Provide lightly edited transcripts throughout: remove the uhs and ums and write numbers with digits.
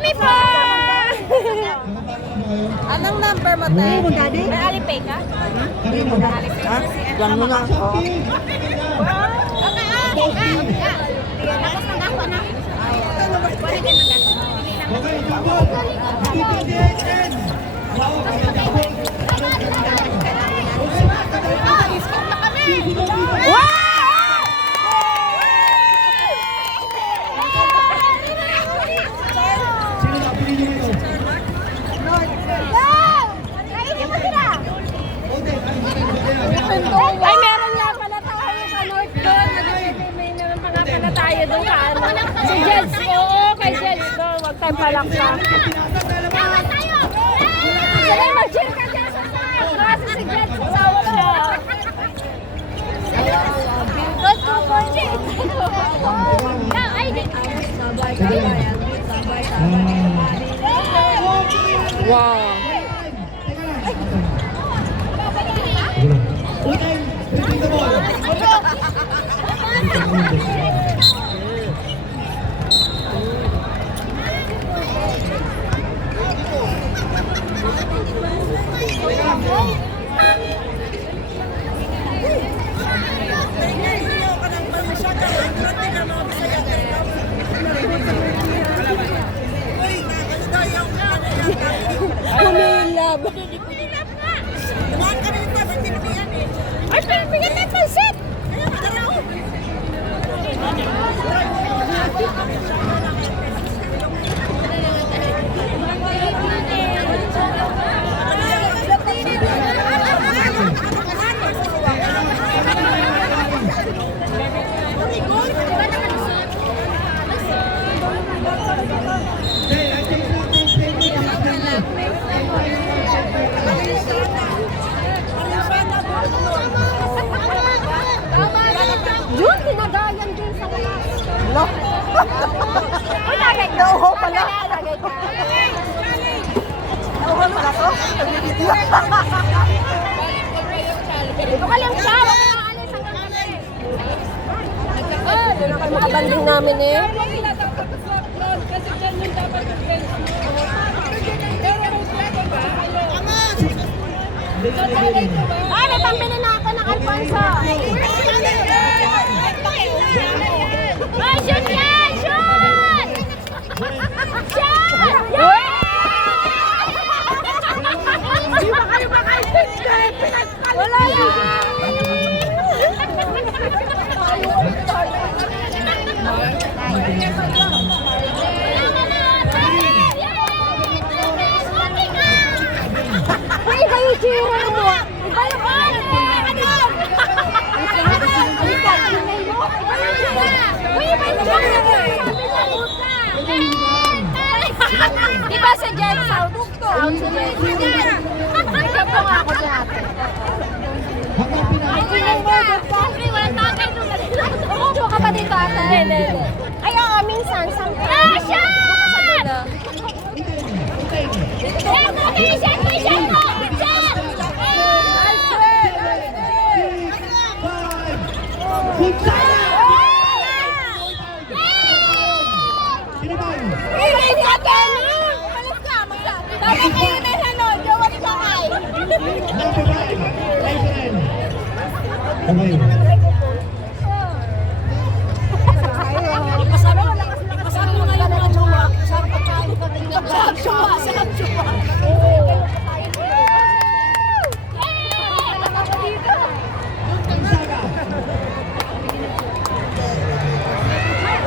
me po! Anong number mo, te? May Alipay ka? Ha? Diyan mo na. Oo. Tapos nagkako na. Ay, meron nga pala tayo sa North doon. May meron pa nga pala tayo doon ka. Si Jeds, oo, kay Jeds doon. Huwag tayong palaksa. Sige, mag-cheer ka dyan sa side. Kasi si Jeds, asawa siya. Good to for Jeds. Ay, di. Wow. Kumilab. Ay, pinabigyan na yung pansit! Yun, tinagayan din sa class. No? Uy, lagay ka. Nauho pala. Lagay ka. Nauho pala to? Dito ka lang siya. Huwag ka naalis hanggang kami. Yun ang mga banding namin eh. Ay, may pambili na ako ng Alfonso. Ay, shoot yan! Shoot! Shoot! Hindi ba kayo makaintindi? Wala yan! Ay, kayo chira mo! Iba yung ano? Uy, iba yung chira mo! Di ba si Jen South? South si Jen. Ikaw po nga ako dyan. Ay, tingnan mo, basta. Wala tagay nung nalilito. Umupo ka ba dito, ate? Hindi. Ay, oo, minsan. Asha!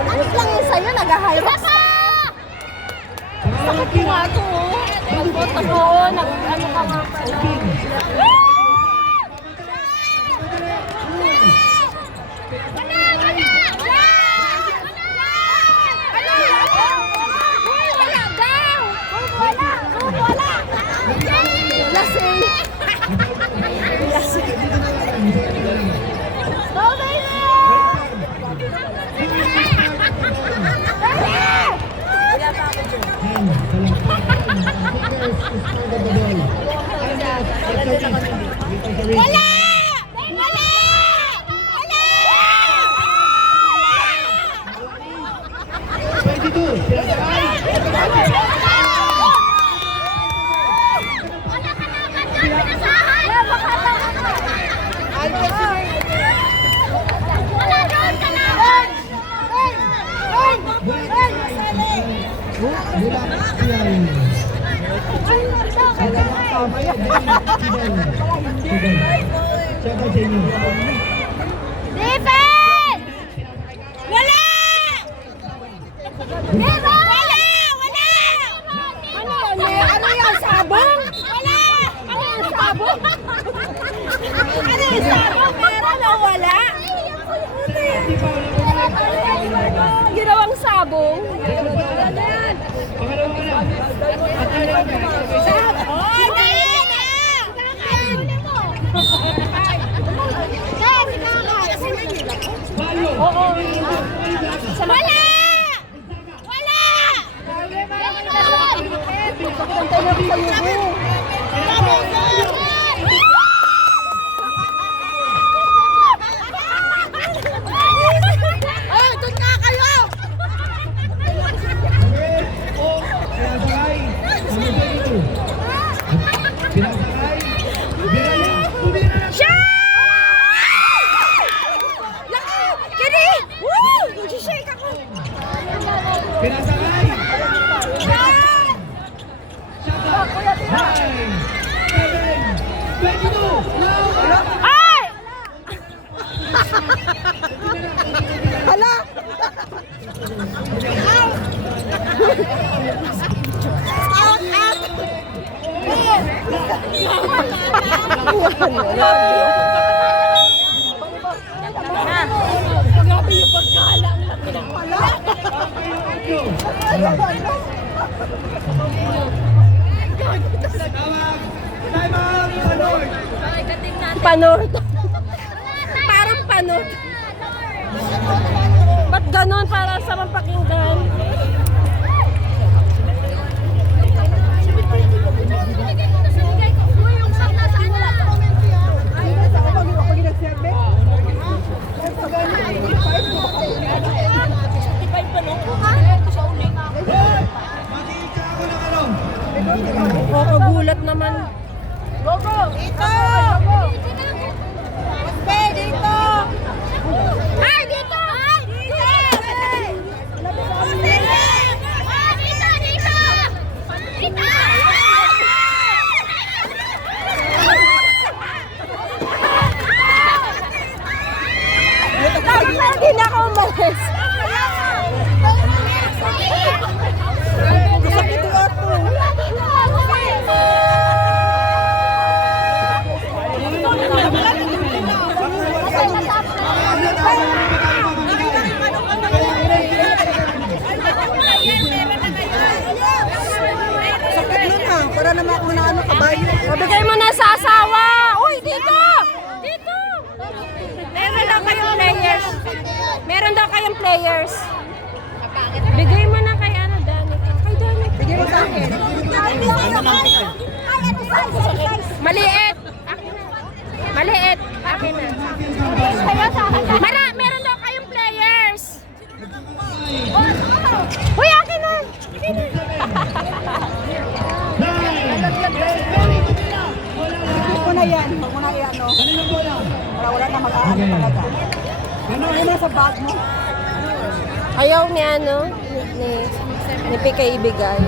Anis lang yun sa'yo, nag-high-rock. Sakit ko nga ito, oh. Nag-bot ako, nag-ano ka nga pala. Lasing! Lasing! Okay na! Wala! Wala! Wala! 22, Defense! Wala! Ano yan? Sabong? Wala! Ano yung sabong? Ano yung sabong? Pera na wala? Ginawang sabong? Ano yan? Oo. Wala! Wala! Ay, doon nga kayo! Kini! Woo! Nag-shake ako! Pinasakay! Shot! 22! Ay! Hala! Out! Out! Grabe yung pagkalang na pinapala. Time out! Lord! Panot. Parang panot. Ba't ganon para sa mapakinggan? Makikita ako ng ano? Gulat naman. Dito! Be, dito! Ay, dito! Dito! Hindi na ako umalis. Sakit yung ato. Sakit nun ha. Para naman ako na ano, kabayo. Bigay mo na sa asawa. Uy, dito! Dito! Meron daw kayong players. Meron daw kayong players. Bigay mo na kay ano, Danica. Kay Danica. Bigyan mo sa akin. Maliit. Akin na. Maliit. Akin na. Meron daw kayong players. Uy, akin na. Akin na. Huwag mo na yan. Huwag mo na yan, no? Para wala na mag-aano talaga. Ano na sa bag mo? Ayaw ni ano, ni Pika ibigay.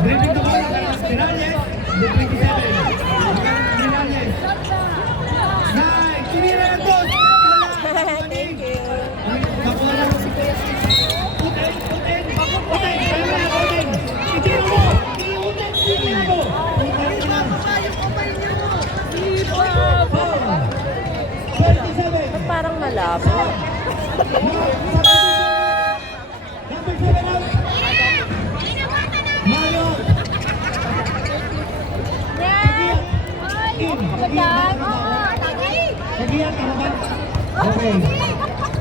Dribbling the ball, Pinales, the 27. Pinales. Nice! Tumira na to! Thank you. Ba't parang malabo? Okay.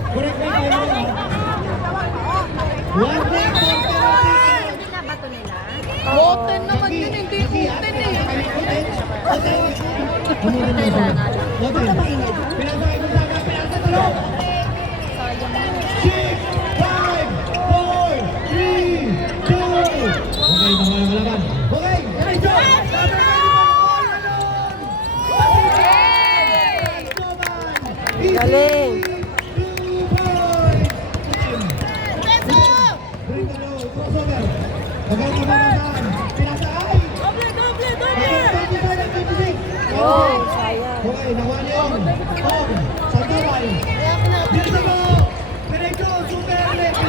Correct na tayo. One point for penalty. Boten naman yun, hindi uten eh. Amutin mo ito. Oten. Pinasakay mo sa agad. Pinasakay tulong. 6, 5, 4, 3, 2. Okay, nawala ka laban. Okay, diretso. Galing. 2 points. Crossover. Maganda ba naman? Pinasakay. Oh, sayang. Okay, nawala yun. Santabay. Dito mo. Diretso, super left.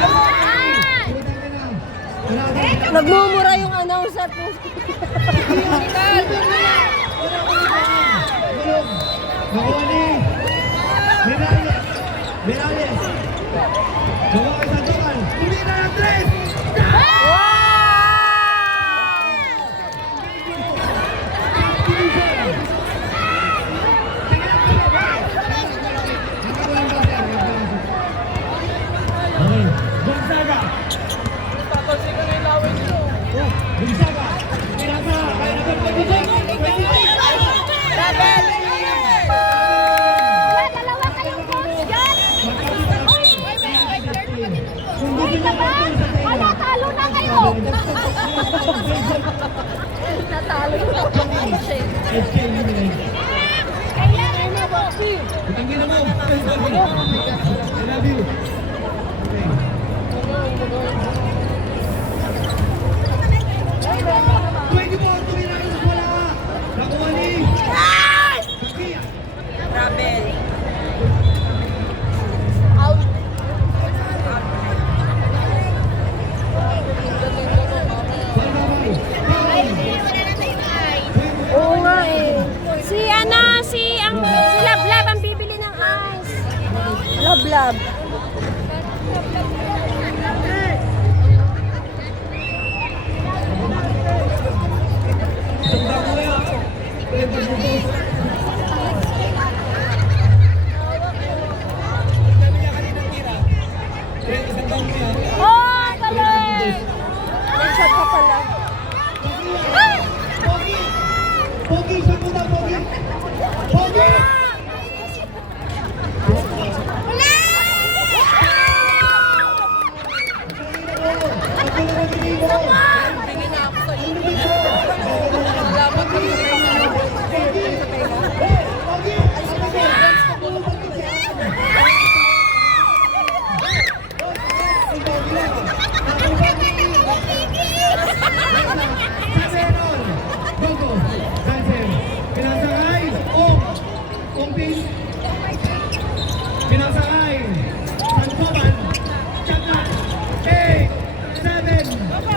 Nagmumura yung announcer po. Nakuha ni Miralles. Miralles. Nakuha kay Sandoval. Tumira ng 3. Gonzaga. Gonzaga. Pinasa. Kaya naman 26. Dalawa kayong coach dyan! Uy naman! Wala, talo na kayo! Natalo yung coach eh. SK United. Kailangan mo po! Utangin na mo. I love you. Okay. 24, tumira ng bola. Nakuha ni Kakia. Barbabay. Oo nga eh. Si Lablab ang bibili ng ice. Lablab. Tandaan mo yan. Oh, galing! Nag-shot ka pala. Pogi! Pogi! Saan mo na, Pogi? Pogi! Pinasakay! Sandoval! Chaka! 8, 7,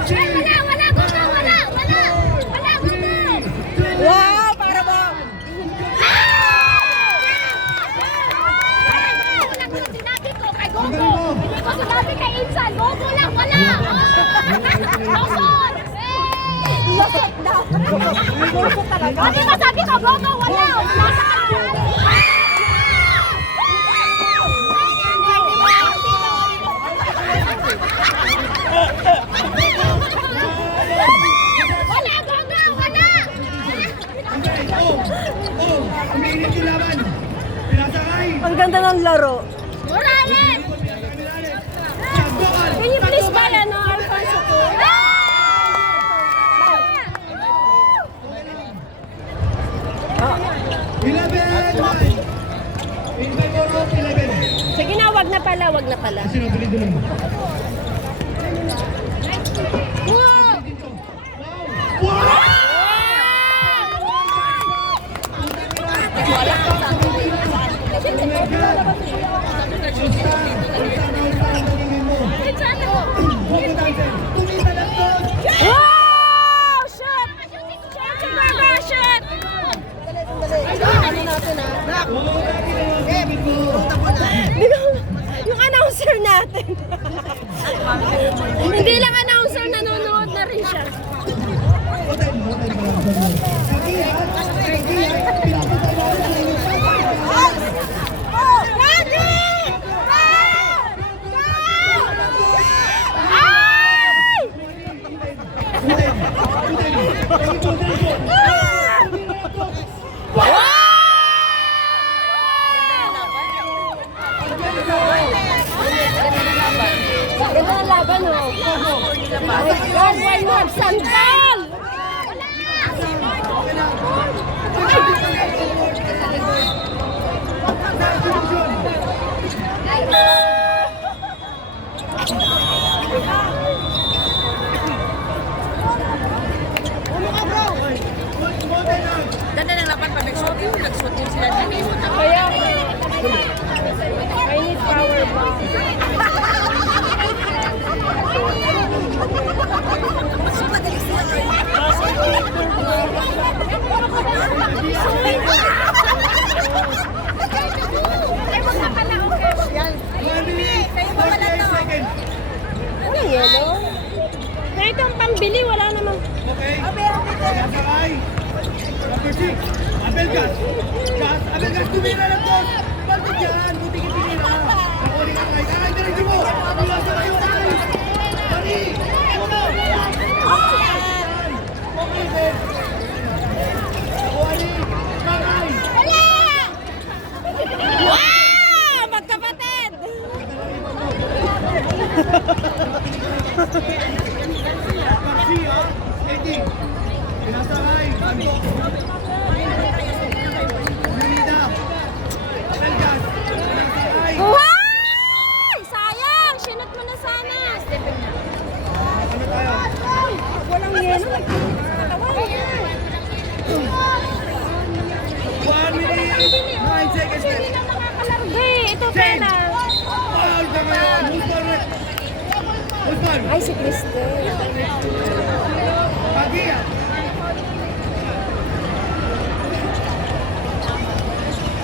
6, Wala! Wow, para ba? Wala ko sinabi ko kay Gogo! Hindi ko sinabi kay Insan! Gogo lang! Wala! Losot! Losot na! Losot talaga! Ano ba sabi ko, Gogo? Wala! Nasa kanila! Wala, Gogo! Wala! umiinit yung laban! Pinasakay! Ang ganda ng laro. Morales! Sandoval! Can you please buy Alfonso po? Sige na, wag na pala. Sino pilido lang? Wow! Shot! Shot! Yung announcer natin. Hindi lang announcer, nanonood na rin siya. Wow! Gas, agad gas, tumira lang boss. Bakit yan? Buti kitinira. Nakuli ka tayo. Kakay, diretso mo. Mula sa kayo, kakay. Dali. Uno. Okay, Ben. Nakuli. Kakay. Wow! Magkapatid! Garcia, Eddie. Pinasakay. Antok. Unida. Pelgas. Pinasakay. Wow! Sayang! Sinot mo na sana. Ano tayo? Walang yelo. 1 minute, 9 seconds Hindi left. na makakalaro. Ito Ten. pena. Foul ka ngayon. Musman. Musman. Ay, si Cristel. Pagia.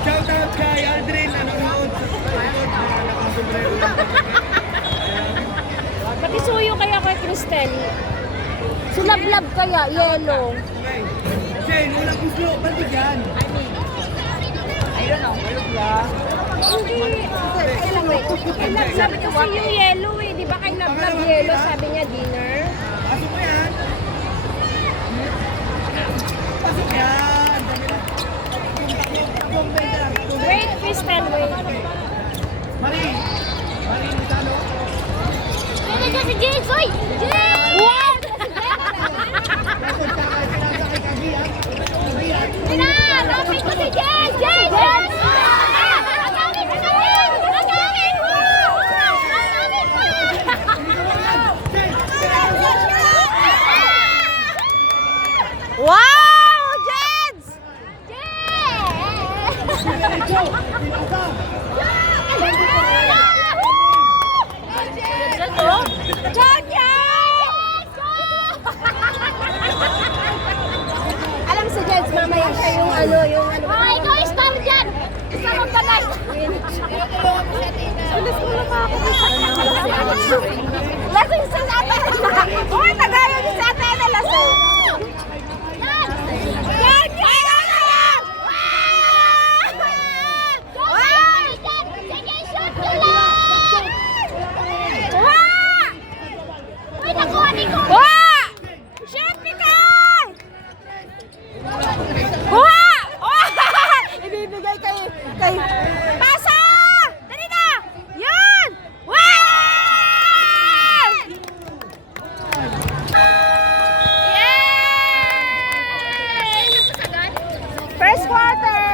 Shout out kay Aldrin. Nanonood. Nakasombrero lang. Pakisuyo kaya kay Cristel. Sulablab kaya, yellow. Okay. Shane, walang gusto. Balik yan. Hindi. Sabi kasi yung yellow eh. Di ba kay Lablab yellow? Sabi niya dinner. Pasok mo yan. Pasok yan. Takbong benta. Wait, Cristel, wait. Mari. Mari, Lutano. Pwede ka si James, oy! James! What? Record ka kay pinasakay Kagia. Kagia. Pinakapit ko si James! James! James! Agawin ko si James! Agawin mo! Agawin mo! Wow! Jeds! Diretso. Pinasa. Alam si Jeds, mamaya siya yung ano. Oh, ikaw star dyan! Isa mong tagay! Alas mo na ako. Lasing sa ate. Uy, tagayo din sa ate na lasing. Yan! Yan! Yan! Sige, shot ko lang! Kuha! Uy, nakuha ni ko! Kuha! Shit, Pikay! Kuha! Oh! Ibibigay kay... Pasa! Dali na! Yan! Wow! Yay! First quarter!